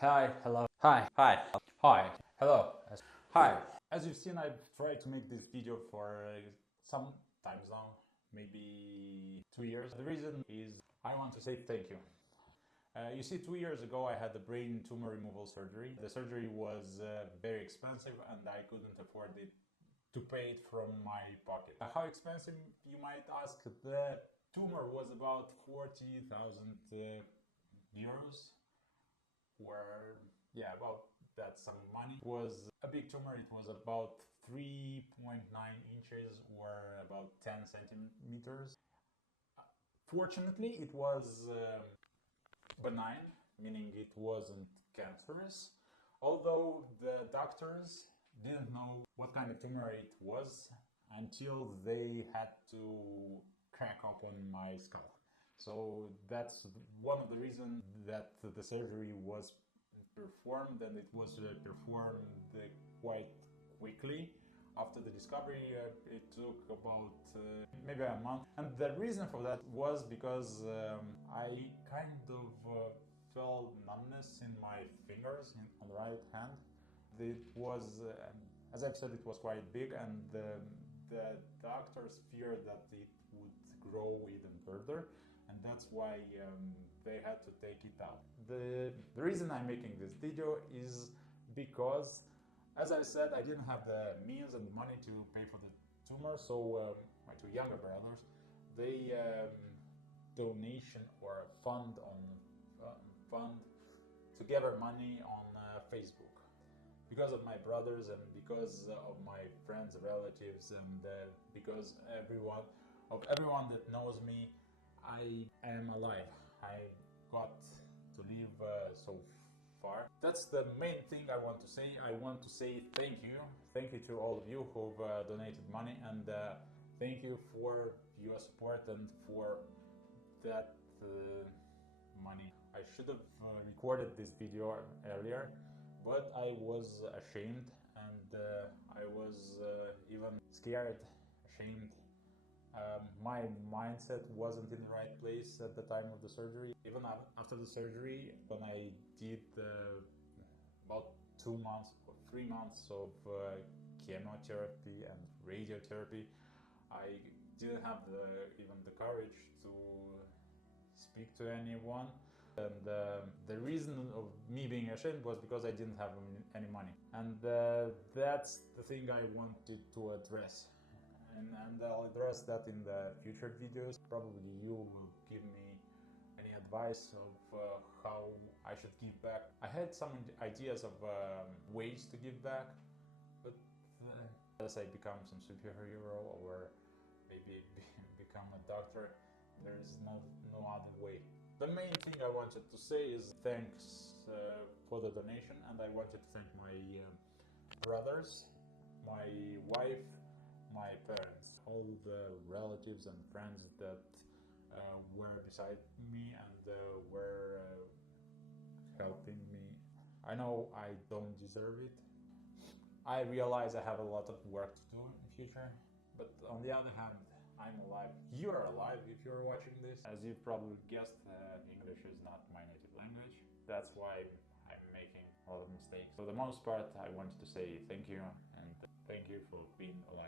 Hi, hello. Hi, hi, hello. Hi. As you've seen, I've tried to make this video for some times now, maybe 2 years. The reason is I want to say thank you. You see, 2 years ago I had a brain tumor removal surgery. The surgery was very expensive and I couldn't afford it to pay it from my pocket. How expensive, you might ask? The tumor was about 40,000 euros, where, yeah, well, that's some money. It was a big tumor. It was about 3.9 inches or about 10 centimeters. Fortunately, it was benign, meaning it wasn't cancerous, although the doctors didn't know what kind of tumor it was until they had to crack open my skull. So that's one of the reasons that the surgery was performed, and it was performed quite quickly. After the discovery, it took about maybe a month. And the reason for that was because I kind of felt numbness in my fingers on the right hand. It was, as I've said, it was quite big, and the doctors feared that it would grow even further, and that's why they had to take it out. The reason I'm making this video is because, as I said, I didn't have the means and the money to pay for the tumor, so my two younger brothers, they donation or fund to gather money on Facebook. Because of my brothers and because of my friends, relatives, and because everyone that knows me, I am alive. I got to live so far. That's the main thing I want to say. I want to say thank you. Thank you to all of you who've donated money, and thank you for your support and for that money. I should have recorded this video earlier, but I was ashamed, and I was even scared, ashamed. My mindset wasn't in the right place at the time of the surgery. Even after the surgery, when I did about 2 months or 3 months of chemotherapy and radiotherapy, I didn't have even the courage to speak to anyone. And the reason of me being ashamed was because I didn't have any money. And that's the thing I wanted to address. And I'll address that in the future videos. Probably you will give me any advice of how I should give back. I had some ideas of ways to give back, but as I become some superhero or maybe become a doctor, there is no other way. The main thing I wanted to say is thanks for the donation, and I wanted to thank my brothers, my wife, my parents, all the relatives and friends that were beside me and were helping me. I know I don't deserve it. I realize I have a lot of work to do in the future, but on the other hand, I'm alive. You're alive if you're watching this. As you've probably guessed, English is not my native language. That's why I'm making a lot of mistakes. For the most part, I wanted to say thank you, and thank you for being alive.